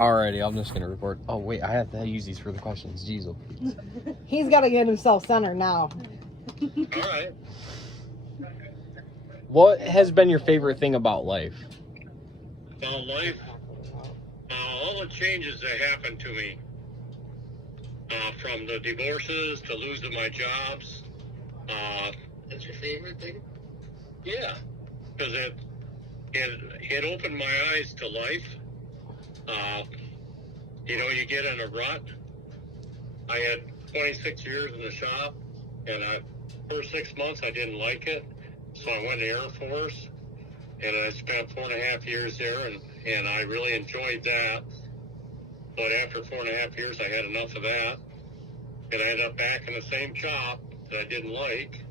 Alrighty, I'm just gonna record. Oh wait, I have to use these for the questions. Jeez, oh. He's got to get himself centered now. All right. What has been your favorite thing about life? About life, all the changes that happened to me, from the divorces to losing my jobs. That's your favorite thing? Yeah, because it opened my eyes to life. You get in a rut. I had 26 years in the shop, and first 6 months I didn't like it, so I went to the Air Force, and I spent 4.5 years there, and I really enjoyed that. But after 4.5 years, I had enough of that, and I ended up back in the same shop that I didn't like,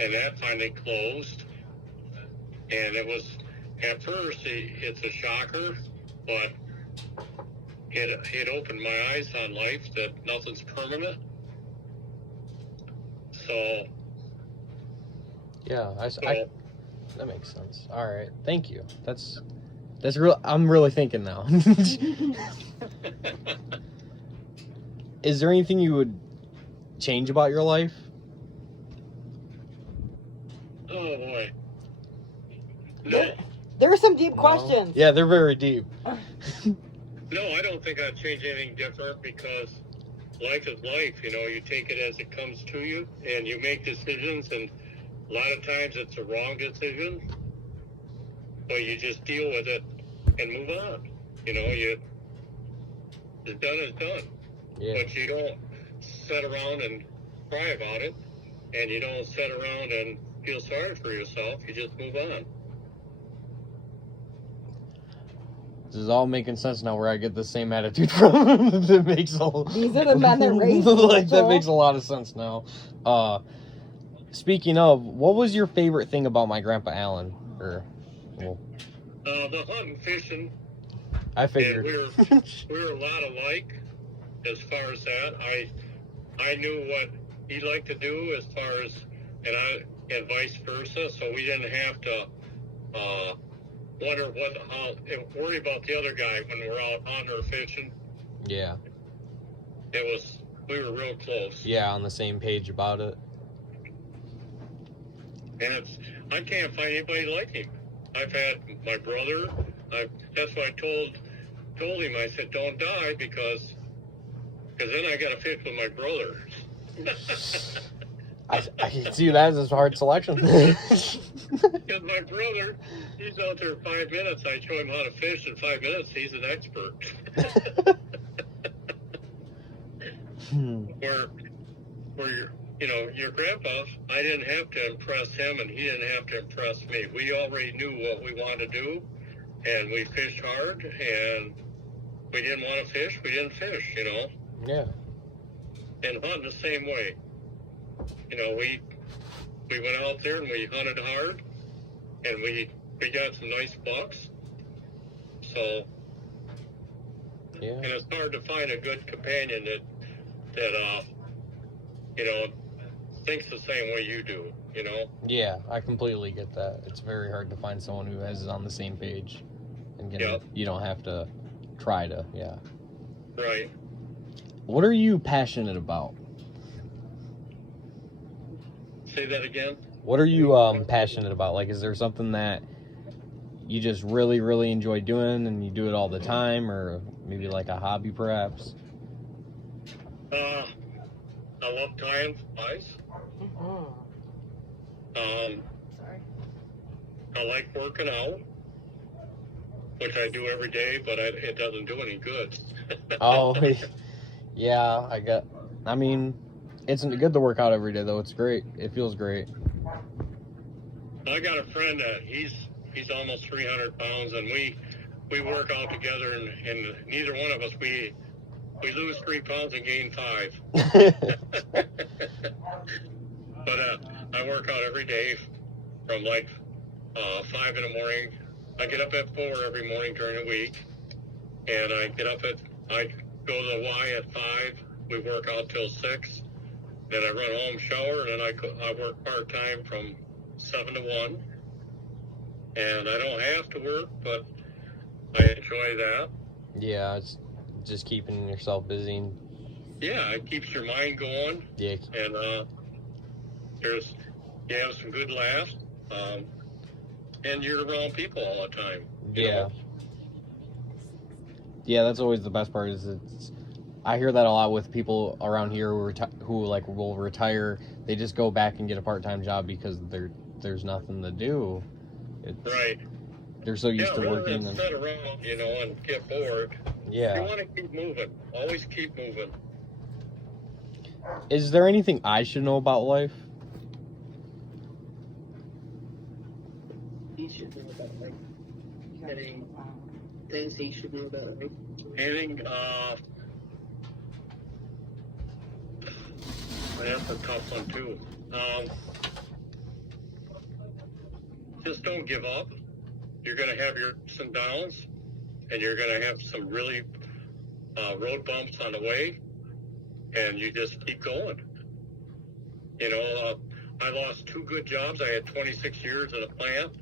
and that finally closed. And it was, at first, it's a shocker, but it opened my eyes on life that nothing's permanent. So, yeah, that makes sense. All right, thank you. That's real. I'm really thinking now. Is there anything you would change about your life? Oh boy, no. There are some deep questions. Yeah, they're very deep. No, I don't think I'd change anything different, because life is life. You take it as it comes to you, and you make decisions, and a lot of times it's a wrong decision, but you just deal with it and move on. It's done is done. Yeah. But you don't sit around and cry about it, and you don't sit around and feel sorry for yourself. You just move on. This is all making sense now, where I get the same attitude from. That makes These are the men that raised you, like that Joel. makes a lot of sense now. Speaking of, what was your favorite thing about my grandpa Alan? The hunting, fishing. I figured. And we're a lot alike as far as that. I knew what he liked to do as far as, and vice versa. So we didn't have to worry about the other guy when we're out hunting or fishing. Yeah. We were real close. Yeah, on the same page about it. And I can't find anybody like him. I've had my brother. That's why I told him. I said, "Don't die, because then I got to fish with my brother." I can see that as a hard selection. Because my brother, he's out there 5 minutes. I show him how to fish in 5 minutes. He's an expert. Where your grandpa, I didn't have to impress him, and he didn't have to impress me. We already knew what we wanted to do, and we fished hard, and we didn't want to fish, we didn't fish, Yeah. And hunting the same way. We went out there and we hunted hard, and we got some nice bucks. So, Yeah. and it's hard to find a good companion that thinks the same way you do, Yeah, I completely get that. It's very hard to find someone who is on the same page. And Yep. you don't have to try to, yeah. Right. What are you passionate about? Say that again? What are you passionate about? Like, is there something that you just really, really enjoy doing and you do it all the time, or maybe like a hobby perhaps? I love tying flies. Sorry. I like working out, which I do every day, but it doesn't do any good. Oh, yeah, I mean, it's good to work out every day, though. It's great. It feels great. I got a friend that he's almost 300 pounds, and we work out together, and neither one of us, we lose 3 pounds and gain 5. But I work out every day from like 5 in the morning. I get up at 4 every morning during the week, and I go to the Y at 5. We work out till 6. Then I run home, shower, and then I work part-time from 7 to 1. And I don't have to work, but I enjoy that. Yeah, it's just keeping yourself busy. And, Yeah, it keeps your mind going, yeah, and you have some good laughs, and you're around people all the time. You know? Yeah, that's always the best part. I hear that a lot with people around here who like will retire. They just go back and get a part-time job because there's nothing to do. Right. They're so used to rather working. than sit around, and get bored. Yeah. You want to keep moving. Always keep moving. Is there anything I should know about life? He should know about life. Any things he should know about life? Anything, that's a tough one too. Just don't give up. You're going to have your ups and downs, and you're going to have some really road bumps on the way, and you just keep going. I lost 2 good jobs. I had 26 years in a plant,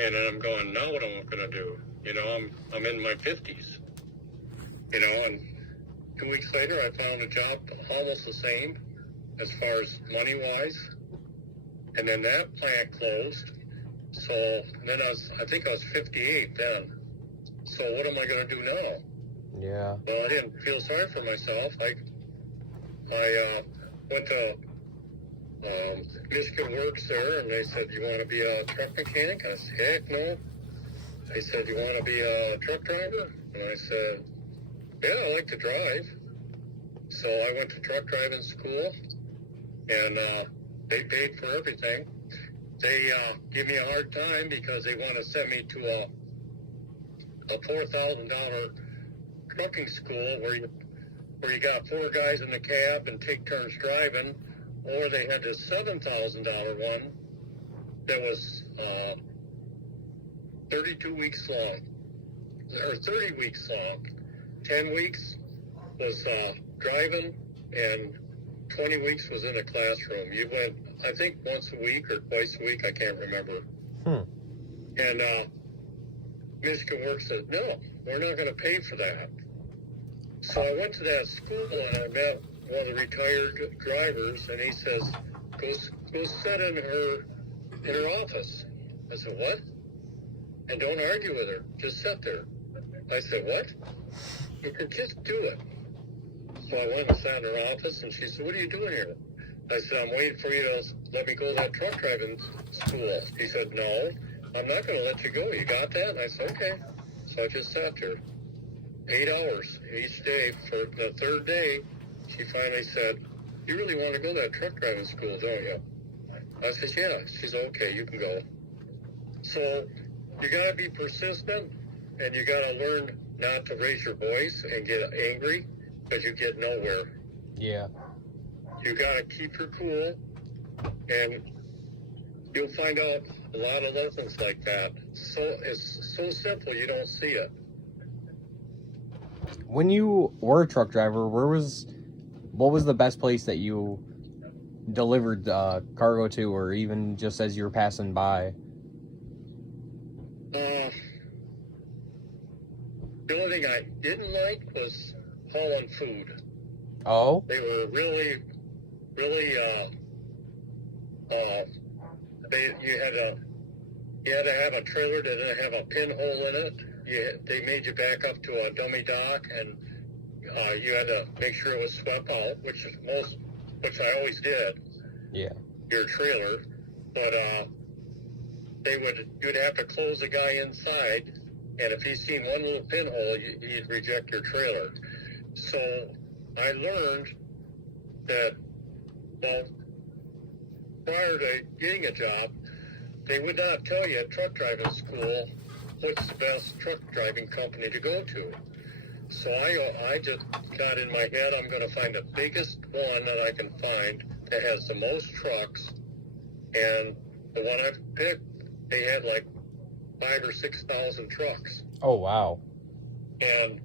and then I'm going, now what am I going to do? I'm in my 50s, and 2 weeks later I found a job almost the same as far as money-wise, and then that plant closed. So then I think I was 58 then. So what am I going to do now? Yeah. Well, I didn't feel sorry for myself. I went to Michigan Works there, and they said, you want to be a truck mechanic? I said, heck no. They said, you want to be a truck driver? And I said, yeah, I like to drive. So I went to truck driving school, and they paid for everything. They give me a hard time because they want to send me to a $4,000 trucking school where you got 4 guys in the cab and take turns driving, or they had this $7,000 one that was 32 weeks long, or 30 weeks long. 10 weeks was driving, and 20 weeks was in a classroom. You went, I think, once a week or twice a week. I can't remember. And Michigan Works said, no, we're not going to pay for that. So I went to that school, and I met one of the retired drivers, and he says, go sit in her office. I said, what? And don't argue with her. Just sit there. I said, what? He said, just do it. So I went and sat in her office, and she said, what are you doing here? I said, I'm waiting for you to let me go to that truck driving school. He said, no, I'm not going to let you go. You got that? And I said, okay. So I just sat there. 8 hours each day. For the 3rd day, she finally said, you really want to go to that truck driving school, don't you? I said, yeah. She said, okay, you can go. So you got to be persistent, and you got to learn not to raise your voice and get angry, because you get nowhere. Yeah. You got to keep your cool, and you'll find out a lot of lessons like that. So it's so simple, you don't see it. When you were a truck driver, what was the best place that you delivered cargo to, or even just as you were passing by? The only thing I didn't like was hauling food. Oh? They were really, you had to have a trailer that didn't have a pinhole in it. They made you back up to a dummy dock, and you had to make sure it was swept out, which I always did. Yeah. Your trailer, but you'd have to close the guy inside, and if he seen one little pinhole, he'd reject your trailer. So I learned that, well, prior to getting a job, they would not tell you at truck driving school what's the best truck driving company to go to. So I just got in my head, I'm going to find the biggest one that I can find that has the most trucks. And the one I picked, they had like 5,000 or 6,000 trucks. Oh, wow. And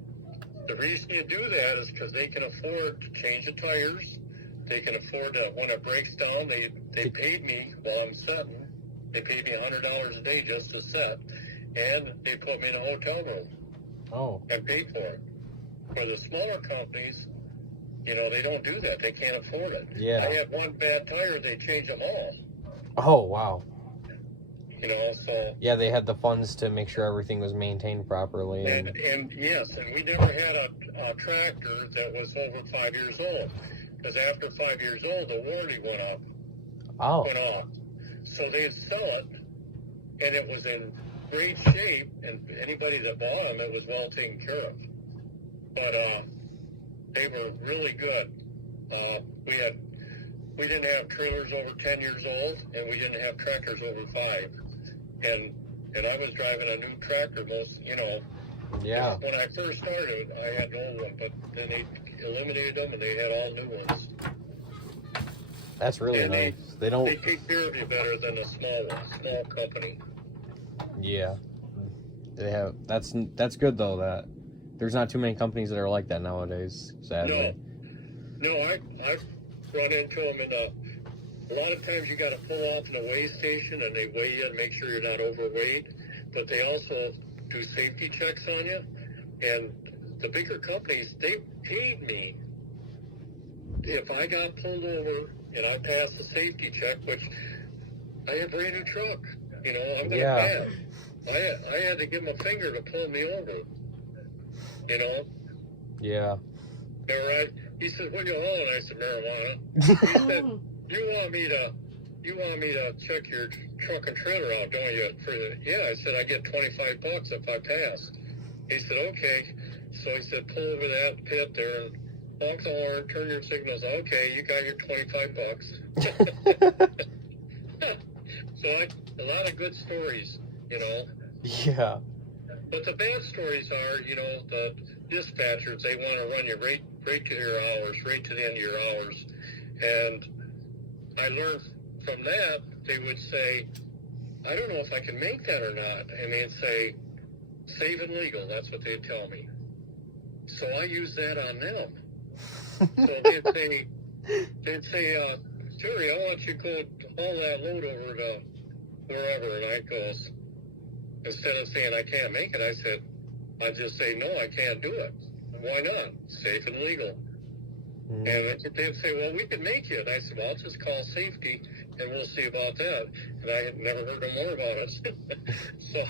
the reason you do that is because they can afford to change the tires. They can afford to, when it breaks down, they paid me while I'm setting. They paid me $100 a day just to set. And they put me in a hotel room. Oh. and pay for it. For the smaller companies, you know, they don't do that. They can't afford it. Yeah. I had one bad tire, they changed them all. Oh, wow. You know, so... Yeah, they had the funds to make sure everything was maintained properly. And yes, and we never had a tractor that was over 5 years old. Because after 5 years old, the warranty went off. So they'd sell it, and it was in great shape, and anybody that bought them, it was well taken care of. But they were really good. We didn't have trailers over 10 years old, and we didn't have tractors over 5. And I was driving a new tractor Yeah. When I first started, I had an old one, but then they eliminated them, and they had all new ones. That's really And nice. They They take care of you better than a small company. Yeah. They have. That's good though. That there's not too many companies that are like that nowadays. Sadly. No, I've run into them a lot of times you got to pull off in a weigh station, and they weigh you and make sure you're not overweight. But they also do safety checks on you. And the bigger companies, they paid me if I got pulled over and I passed the safety check, which I have a brand new truck. You know, I'm going to pass. I had to give him a finger to pull me over. You know? Yeah. All right. He said, "What are you hauling?" I said, "Marijuana." He said, You want me to check your truck and trailer out, don't you? Yeah, I said, "I get $25 if I pass." He said, "Okay." So he said, "Pull over that pit there and honk the horn, turn your signals." Okay, you got your $25. So a lot of good stories, you know. Yeah. But the bad stories are, you know, the dispatchers, they want to run you right to your hours, right to the end of your hours. And I learned from that, they would say, "I don't know if I can make that or not." And they'd say, "Safe and legal." That's what they'd tell me. So I use that on them. So they'd say, "Jerry, I want you to go haul that load over to wherever." And I goes, instead of saying I can't make it, I just say, "No, I can't do it." "Why not?" "Safe and legal." And they'd say, "Well, we can make it." And I said, "Well, I'll just call safety and we'll see about that." And I had never heard no more about it. So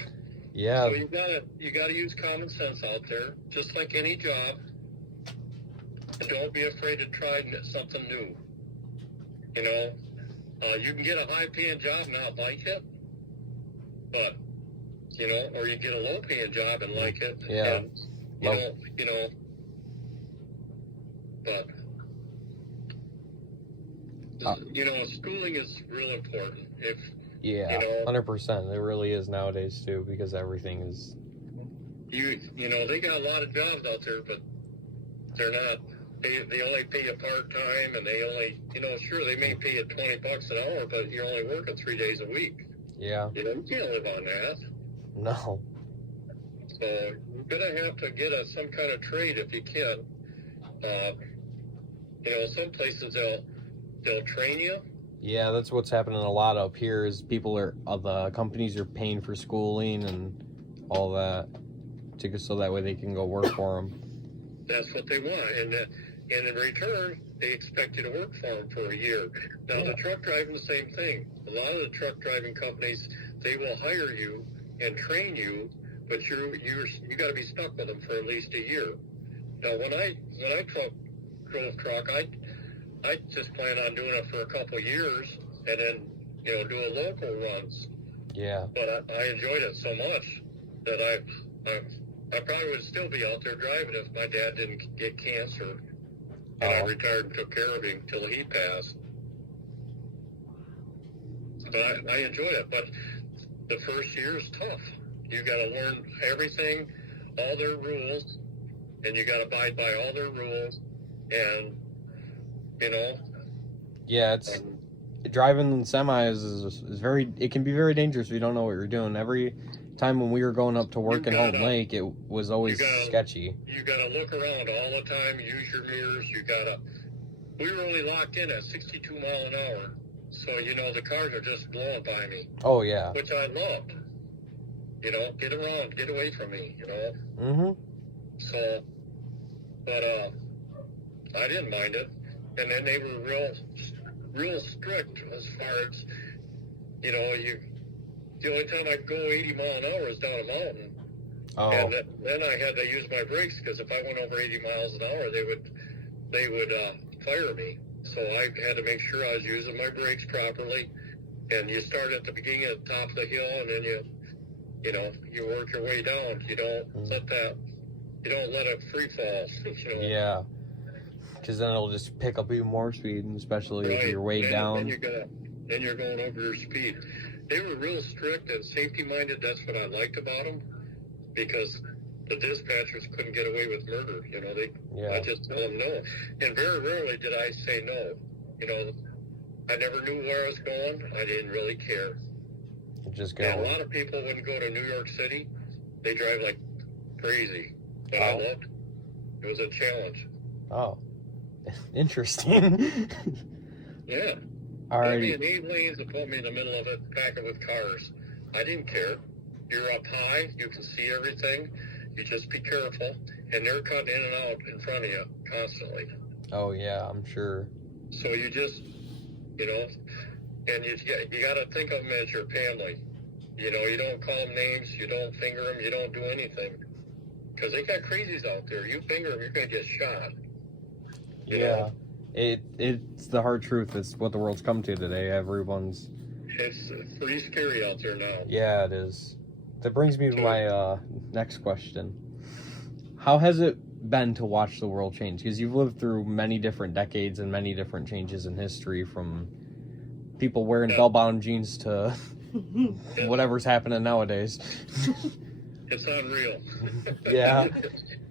you gotta use common sense out there, just like any job. Don't be afraid to try something new. You know, you can get a high-paying job and not like it, but you know, or you get a low-paying job and like it. Yeah. And, you know, but you know, schooling is real important. Yeah, you know, 100%. It really is nowadays too, because everything is. You know, they got a lot of jobs out there, but they're not. They only pay you part-time, and they only, you know, sure, they may pay you $20 an hour, but you're only working 3 days a week. Yeah. You know, you can't live on that. No. So you're gonna have to get some kind of trade if you can. You know, some places they'll train you. Yeah, that's what's happening a lot up here. Is the companies are paying for schooling and all that, so that way they can go work for them. That's what they want, and in return, they expect you to work for them for a year. Now, the truck driving, the same thing. A lot of the truck driving companies, they will hire you and train you, but you got to be stuck with them for at least a year. Now, when I drove truck, I just planned on doing it for a couple of years, and then, you know, doing local runs. Yeah. But I enjoyed it so much that I probably would still be out there driving if my dad didn't get cancer. And I retired and took care of him till he passed. But I enjoyed it. But the first year is tough. You got to learn everything, all their rules, and you got to abide by all their rules. And, you know. Yeah, driving semis is very. It can be very dangerous if you don't know what you're doing. Every time when we were going up to work in Houghton Lake, it was always sketchy. You gotta look around all the time, use your mirrors, we were only locked in at 62 mile an hour, so, you know, the cars are just blowing by me. Oh, yeah. Which I loved. You know, get around, get away from me, you know. Mm-hmm. So, but I didn't mind it. And then they were real strict as far as, you know, the only time I could go 80 mile an hour was down a mountain. Oh, And then I had to use my brakes because if I went over 80 miles an hour, they would fire me. So I had to make sure I was using my brakes properly. And you start at the beginning at the top of the hill, and then you work your way down. You don't let it free fall. You know? yeah. Because then it'll just pick up even more speed, and especially if Right. you're way down. Then you're going over your speed. They were real strict and safety-minded. That's what I liked about them, because the dispatchers couldn't get away with murder. You know, I just told them no. And very rarely did I say no. You know, I never knew where I was going. I didn't really care. Just go. And a lot of people, when go to New York City, they drive like crazy. But I loved it. It was a challenge. Oh, interesting. Yeah. All Put me right. in 8 lanes and put me in the middle of it, packed with cars. I didn't care. You're up high. You can see everything. You just be careful. And they're cutting in and out in front of you constantly. Oh yeah, I'm sure. So you just, you know, and you got to think of them as your family. You know, you don't call them names. You don't finger them. You don't do anything. Because they got crazies out there. You finger them, you're going to get shot. You Yeah. know? It's the hard truth. It's what the world's come to today. Everyone's. It's pretty scary out there now. Yeah, it is. That brings me to my next question. How has it been to watch the world change? Because you've lived through many different decades and many different changes in history, from people wearing bell-bound jeans to whatever's happening nowadays. It's unreal. Yeah.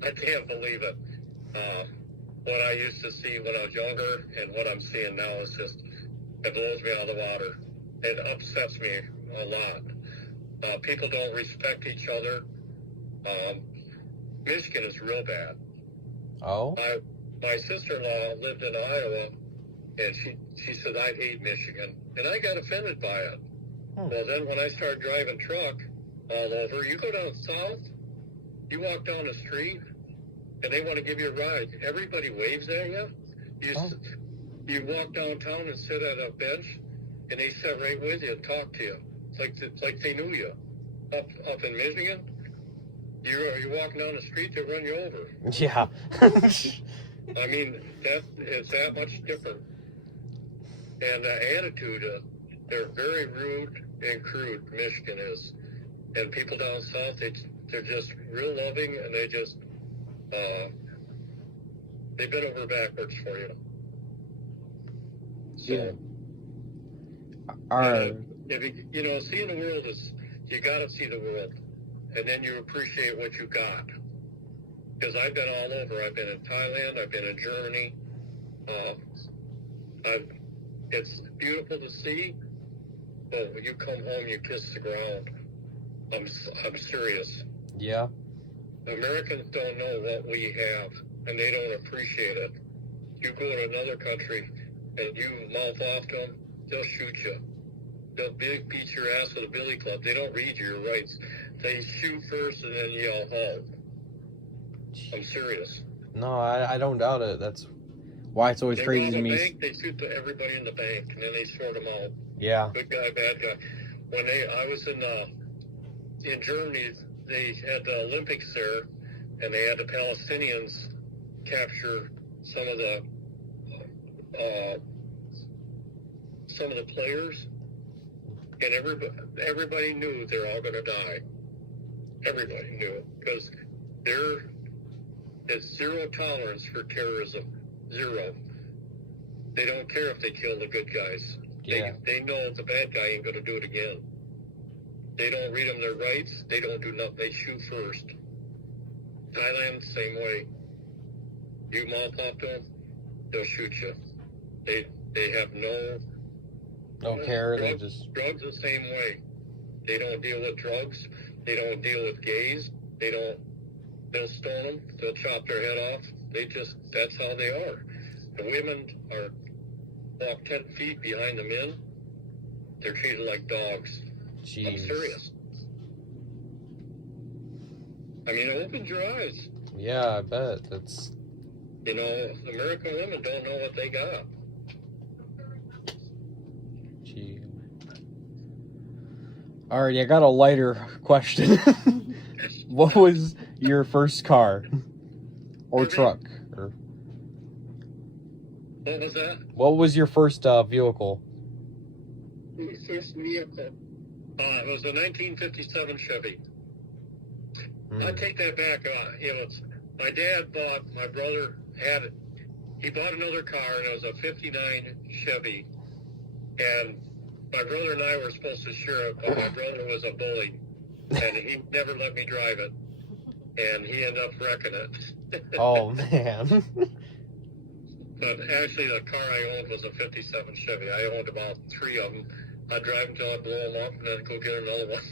I can't believe it. What I used to see when I was younger and what I'm seeing now is just, it blows me out of the water. It upsets me a lot. People don't respect each other. Michigan is real bad. Oh? My sister-in-law lived in Iowa, and she said, I hate Michigan. And I got offended by it. Well, then when I started driving truck all over, you go down south, you walk down the street, and they want to give you a ride. Everybody waves at you. You walk downtown and sit at a bench, and they sit right with you and talk to you. It's like they knew you. Up in Michigan, you're walking down the street, they run you over. Yeah. I mean, it's that much different. And the attitude, they're very rude and crude, Michigan is. And people down south, they're just real loving, and they just, they bend over backwards for you. So, Yeah. Our, seeing the world is, you got to see the world, and then you appreciate what you got. Because I've been all over. I've been in Thailand. I've been in Germany. It's beautiful to see, but when you come home, you kiss the ground. I'm serious. yeah. Americans don't know what we have, and they don't appreciate it. You go to another country, and you mouth off to them, they'll shoot you. They'll beat your ass with a billy club. They don't read your rights. They shoot first and then yell, halt. I'm serious. No, I don't doubt it. That's why it's always They crazy rob to a me. bank, they shoot everybody in the bank, and then they sort them out. Yeah. Good guy, bad guy. When I was in Germany, they had the Olympics there, and they had the Palestinians capture some of the players, and everybody knew they're all going to die. Everybody knew it, because it's zero tolerance for terrorism. Zero. They don't care if they kill the good guys. Yeah. They know the bad guy ain't going to do it again. They don't read them their rights. They don't do nothing. They shoot first. Thailand, same way. You mouth off to them, they'll shoot you. They have no... Don't care. They Drugs, just. drugs the same way. They don't deal with drugs. They don't deal with gays. They'll stone them. They'll chop their head off. That's how they are. The women are walk 10 feet behind the men. They're treated like dogs. Jeez. I'm serious. I mean, open your eyes. Yeah, I bet. That's... You know, American women don't know what they got. Gee. Alright, I got a lighter question. What was your first car? Or truck? Or What was that? what was your first vehicle? First vehicle. It was a 1957 Chevy. Hmm. I take that back. My dad bought, my brother had it. He bought another car, and it was a 59 Chevy. And my brother and I were supposed to share it, but my brother was a bully, and he never let me drive it. And he ended up wrecking it. Oh, man. But actually, the car I owned was a 57 Chevy. I owned about 3 of them. I'd drive until I blow them up, and then go get another one.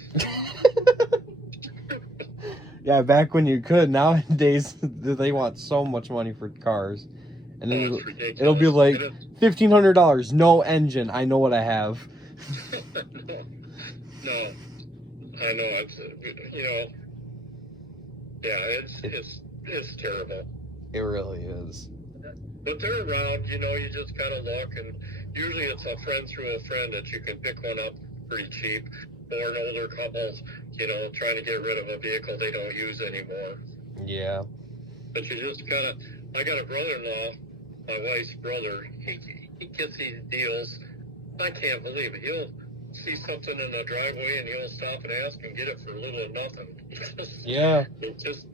Yeah, back when you could. Nowadays, they want so much money for cars. And then Oh, it's ridiculous. it'll be like It is- $1,500, no engine. I know what I have. No, I know. It's, you know, yeah, it's terrible. It really is. But they're around, you know, you just gotta look, and usually it's a friend through a friend that you can pick one up pretty cheap, or an older couple, you know, trying to get rid of a vehicle they don't use anymore. Yeah. But you just gotta, I got a brother-in-law, my wife's brother, he gets these deals. I can't believe it. He'll see something in the driveway and he'll stop and ask and get it for little or nothing. Yeah. It's just,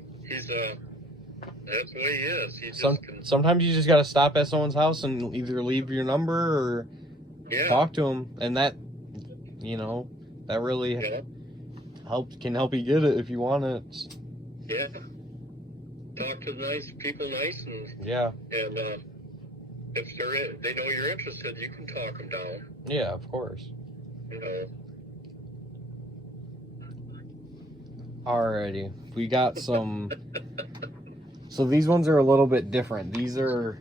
that's the way he is. He just can, Sometimes you just gotta stop at someone's house and either leave your number or yeah, talk to them, and that, you know, that really yeah, can help you get it if you want it. yeah. Talk to nice people, and Yeah. if they know you're interested, you can talk them down. Yeah, of course. You know. Alrighty, we got some. So these ones are a little bit different. These are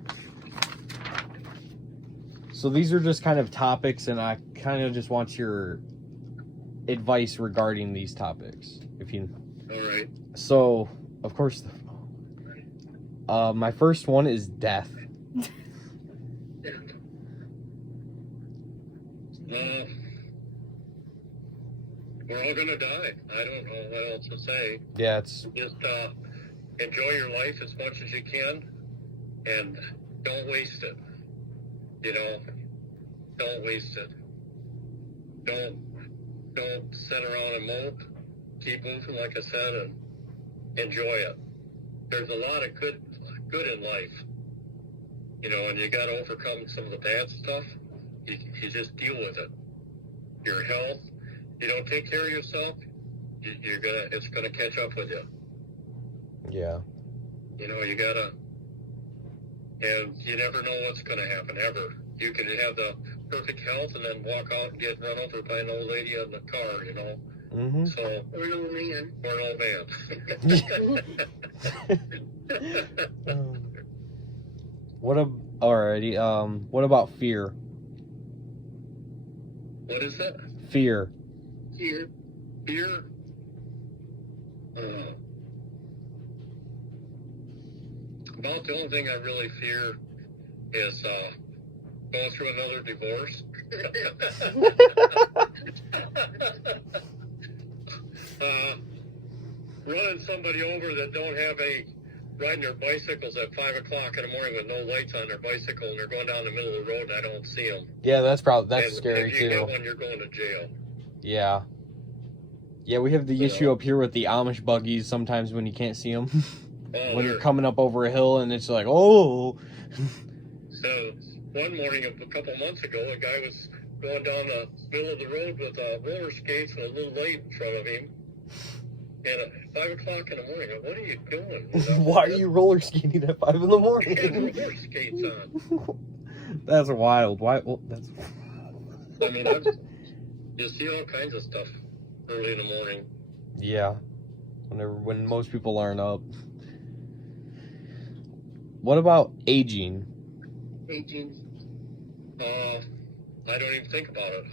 just kind of topics, and I kind of just want your advice regarding these topics. If you. All right. So, of course, my first one is death. We're all gonna die. I don't know what else to say. Yeah, it's Just enjoy your life as much as you can, and don't waste it. You know, don't waste it. Don't sit around and mope. Keep moving, like I said, and enjoy it. There's a lot of good in life. You know, and you got to overcome some of the bad stuff. You just deal with it. Your health. You don't take care of yourself, it's gonna catch up with you. yeah. You know, and you never know what's gonna happen ever. You can have the perfect health and then walk out and get run over by an old lady in the car, you know. Mm-hmm. So Or an old man. or an old man. What about fear? What is that? Fear. Here. Fear? About the only thing I really fear is going through another divorce. Running somebody over that don't have riding their bicycles at 5 o'clock in the morning with no lights on their bicycle, and they're going down the middle of the road and I don't see them. Yeah, that's scary if you too. get one, you're going to jail. Yeah. Yeah, we have the issue up here with the Amish buggies sometimes when you can't see them. Oh, When you're coming up over a hill and it's like, oh. So one morning a couple months ago, a guy was going down the middle of the road with roller skates and a little light in front of him. And at 5 o'clock in the morning, what are you doing? You know? Why are you roller skating at 5 in the You have morning? roller skates on. That's wild. Why? Well, that's. I mean, you see all kinds of stuff early in the morning. Yeah. When most people aren't up. What about aging? Aging. I don't even think about it.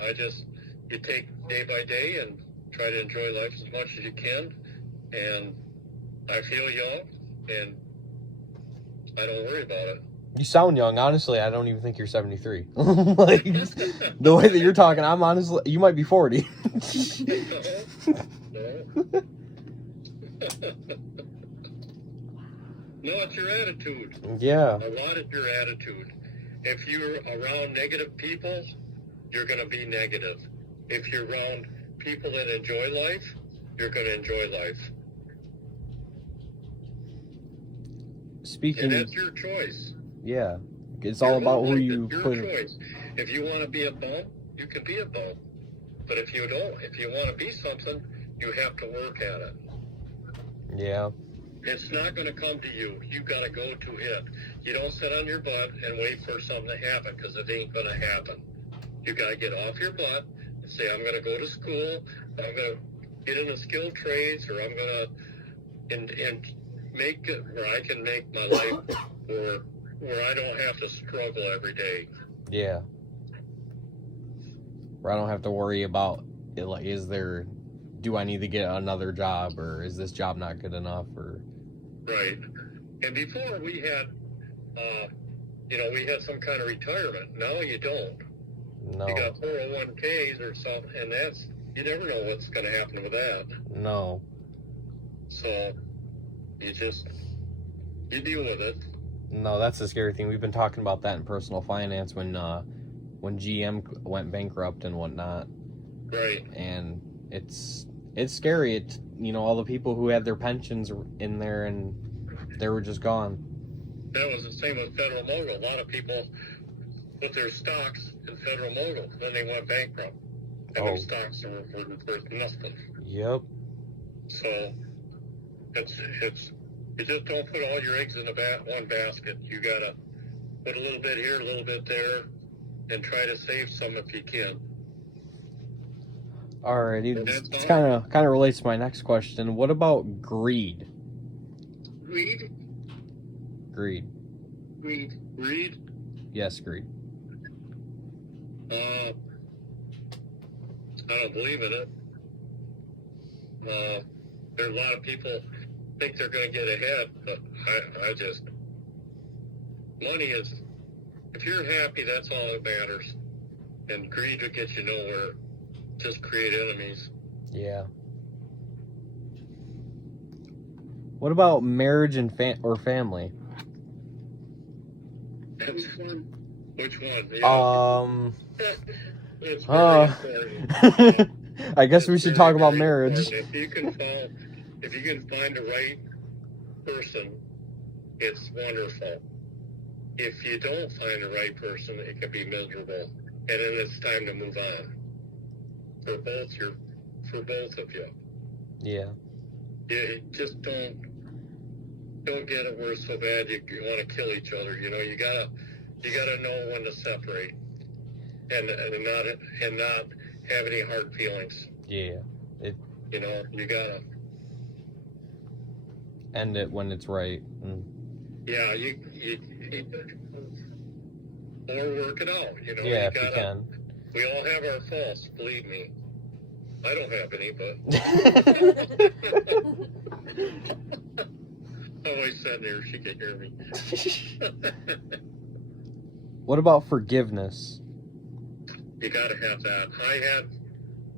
You take day by day and try to enjoy life as much as you can. And I feel young. and I don't worry about it. You sound young. Honestly, I don't even think you're 73. Like, the way that you're talking, I'm honestly, you might be 40. No. No, it's your attitude. Yeah. A lot of your attitude. If you're around negative people, you're going to be negative. If you're around people that enjoy life, you're going to enjoy life. Speaking. And that's your choice. Yeah. It's all about who you your put. choice. If you want to be a bum, you can be a bum. But if you don't, if you want to be something, you have to work at it. Yeah. It's not going to come to you. You got to go to it. You don't sit on your butt and wait for something to happen, because it ain't going to happen. You got to get off your butt and say, I'm going to go to school, I'm going to get into skilled trades, or I'm going to and make it where I can make my life where I don't have to struggle every day. Yeah. Where I don't have to worry about it, like, do I need to get another job, or is this job not good enough, or... Right. And before we had, we had some kind of retirement. Now you don't. No. You got 401ks or something, and you never know what's going to happen with that. No. So, you deal with it. No, that's the scary thing. We've been talking about that in personal finance when GM went bankrupt and whatnot. Right. And it's scary. It's, all the people who had their pensions in there and they were just gone. That was the same with Federal Mogul. A lot of people put their stocks in Federal Mogul, then they went bankrupt. And their stocks were worth nothing. Yep. So, you just don't put all your eggs in one basket. You gotta put a little bit here, a little bit there, and try to save some if you can. Alrighty, it's kind of relates to my next question. What about greed? Greed? Greed. Greed. Greed? Yes, greed. I don't believe in it. There are a lot of people think they're going to get ahead, but money is, if you're happy, that's all that matters. And greed will get you nowhere. Just create enemies. Yeah. What about marriage and or family? Which one? Yeah. It's very important. I guess we should talk about marriage. If you can find the right person, it's wonderful. If you don't find the right person, it can be miserable, and then it's time to move on. For both of you. Yeah. You just don't get it where it's so bad you want to kill each other. You gotta know when to separate, and not have any hard feelings. Yeah. You gotta end it when it's right. Yeah, you or work it out. Yeah, if you can. We all have our faults, believe me. I don't have any, but I'm always sitting there, she can hear me. What about forgiveness? You gotta have that. I had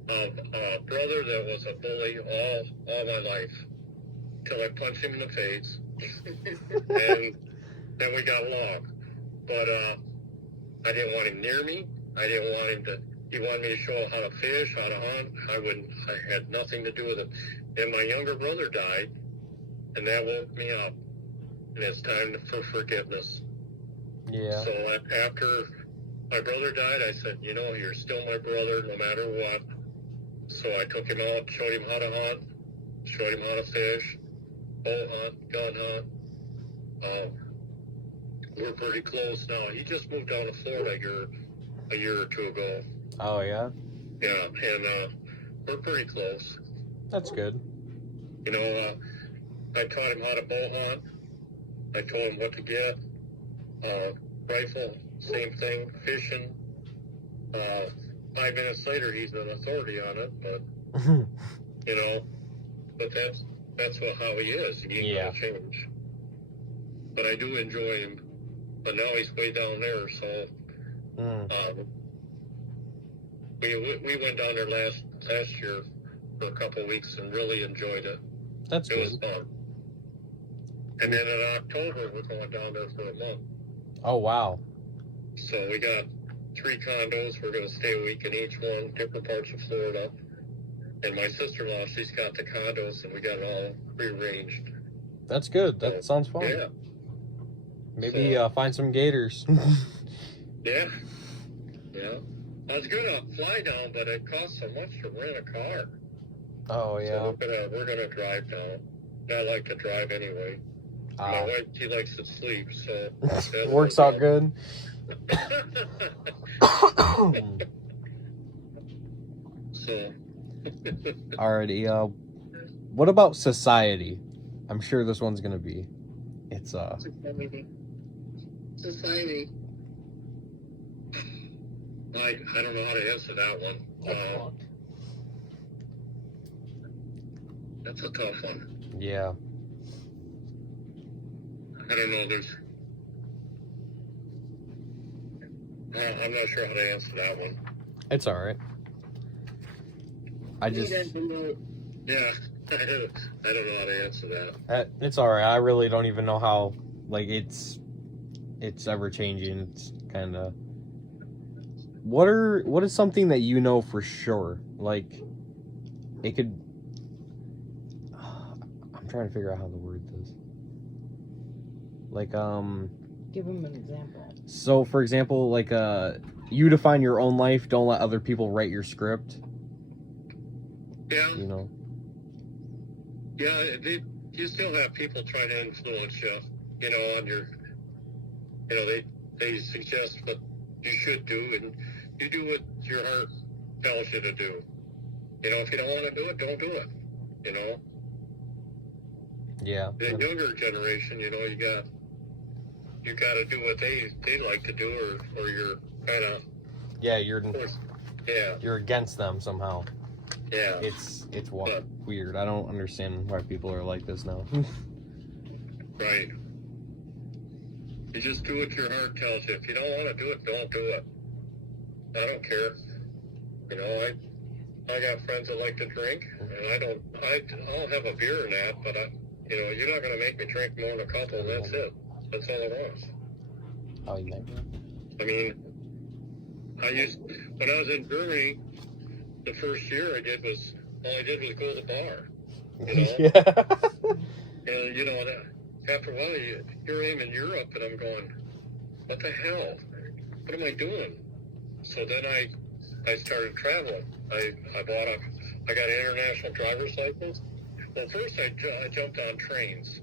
a brother that was a bully all my life, till I punched him in the face, and then we got along. But I didn't want him near me. I didn't want him to. He wanted me to show how to fish, how to hunt. I had nothing to do with it. And my younger brother died, and that woke me up. And it's time for forgiveness. Yeah. So after my brother died, I said, you're still my brother no matter what. So I took him out, showed him how to hunt, showed him how to fish, bow hunt, gun hunt. We're pretty close now. He just moved down to Florida a year or two ago. Oh, yeah? Yeah, and we're pretty close. That's good. I taught him how to bow hunt. I told him what to get. Rifle, same thing. Fishing. 5 minutes later, he's an authority on it, but, but that's how he is. He ain't gonna change. but I do enjoy him. But now he's way down there, so we went down there last year for a couple of weeks and really enjoyed it. That's It was good. fun. And then in October, we're going down there for a month. Oh, wow. So we got 3 condos. We're going to stay a week in each one, different parts of Florida. And my sister-in-law, she's got the condos, and we got it all rearranged. That's good. That sounds fun. Yeah. Maybe find some gators. Yeah. Yeah. I was going to fly down, but it costs so much to rent a car. Oh, yeah. So we're gonna drive down. I like to drive anyway. My wife, she likes to sleep, so Works out good. So Alrighty. What about society? I'm sure this one's gonna be. It's Society. I don't know how to answer that one. That's a tough one. Yeah. I don't know. I'm not sure how to answer that one. It's all right. I just. Yeah, I don't know how to answer that. It's all right. I really don't even know how. Like it's ever changing. It's kind of. What is something that you know for sure? Like, it could. I'm trying to figure out how to word this. Like, Give him an example. So, for example, like, you define your own life. Don't let other people write your script. Yeah. You know. Yeah, you still have people trying to influence you. You know, on your. You know, they suggest what you should do, and you do what your heart tells you to do. You know, if you don't want to do it, don't do it. You know. Yeah. The younger generation, you know, you got to do what they like to do, or you're kind of. Yeah, Yeah. you're against them somehow. Yeah. It's weird. I don't understand why people are like this now. Right. You just do what your heart tells you. If you don't want to do it, don't do it. I don't care. You know, I got friends that like to drink, and I'll have a beer and that, but you know, you're not going to make me drink more than a couple, and that's it. That's all it was. Oh, you meant. I mean, when I was in Germany, the first year all I did was go to the bar. You know? Yeah. And, you know, after a while, here I am in Europe, and I'm going, what the hell? What am I doing? So then I started traveling. I got an international driver's license. Well, first I jumped on trains.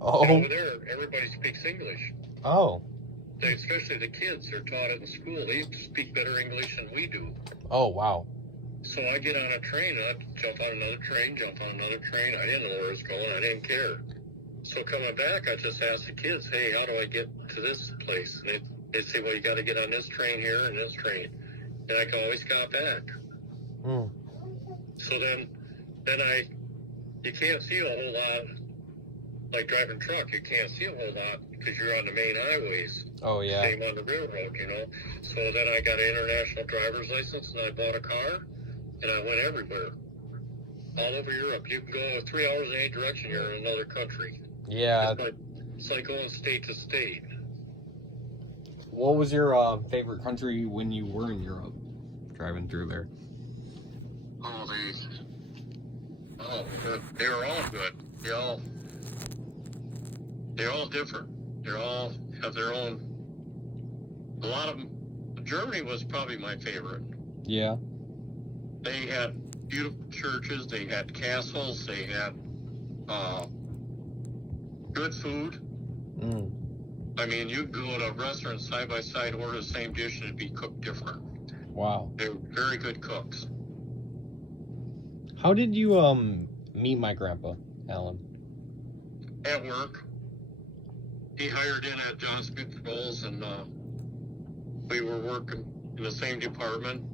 Oh. And over there, everybody speaks English. Oh. Especially the kids, they're taught it in school. They speak better English than we do. Oh, wow. So I get on a train, and I jump on another train, I didn't know where I was going. I didn't care. So coming back, I just asked the kids, hey, how do I get to this place? And they say, well, you got to get on this train here and this train. And I always got back. Mm. So then you can't see a whole lot, like driving truck, you can't see a whole lot because you're on the main highways. Oh, yeah. Same on the railroad, you know. So then I got an international driver's license, and I bought a car, and I went everywhere. All over Europe. You can go 3 hours in any direction, you're in another country. Yeah. It's like going state to state. What was your favorite country when you were in Europe, driving through there? They were all good. They're all different. They all have their own. A lot of them. Germany was probably my favorite. Yeah. They had beautiful churches. They had castles. They had good food. Mm. I mean, you go to a restaurant side by side, order the same dish, and it'd be cooked different. Wow. They were very good cooks. How did you meet my grandpa, Alan? At work, he hired in at John Smith Rolls, and we were working in the same department,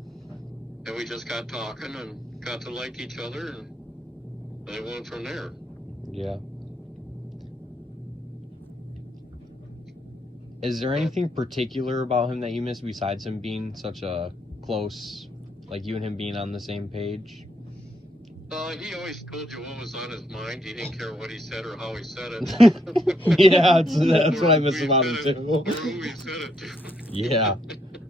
and we just got talking and got to like each other, and I went from there. Yeah. Is there anything particular about him that you miss besides him being such a close, like you and him being on the same page? He always told you what was on his mind. He didn't care what he said or how he said it. Yeah, that's what I miss Or about him who he said it- too. Or who he said it to. Yeah.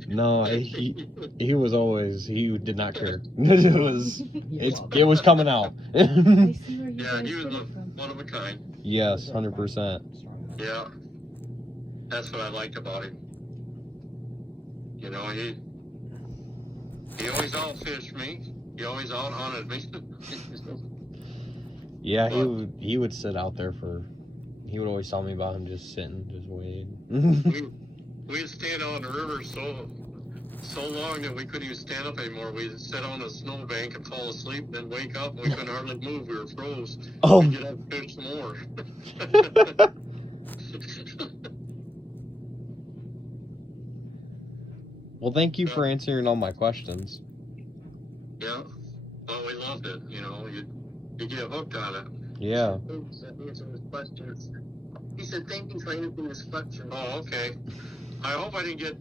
No, he was always, he did not care. It was coming out. I see where you Yeah, guys he was get it from. one of a kind. Yes, 100%. Yeah. That's what I liked about him. You know, he always outfished me. He always out hunted me. Yeah, he would sit out there he would always tell me about him just sitting, just waiting. We'd stand out on the river so long that we couldn't even stand up anymore. We'd sit on a snowbank and fall asleep, and then wake up and we couldn't hardly move. We were froze. Oh. We'd get up and fish some more. Well, thank you for answering all my questions. Yeah. Well, we loved it. You know, you get hooked on it. Yeah. Answer his questions. He said, thank you for answering his questions. Oh, okay. I hope I didn't get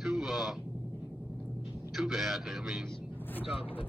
too bad. I mean, Good job.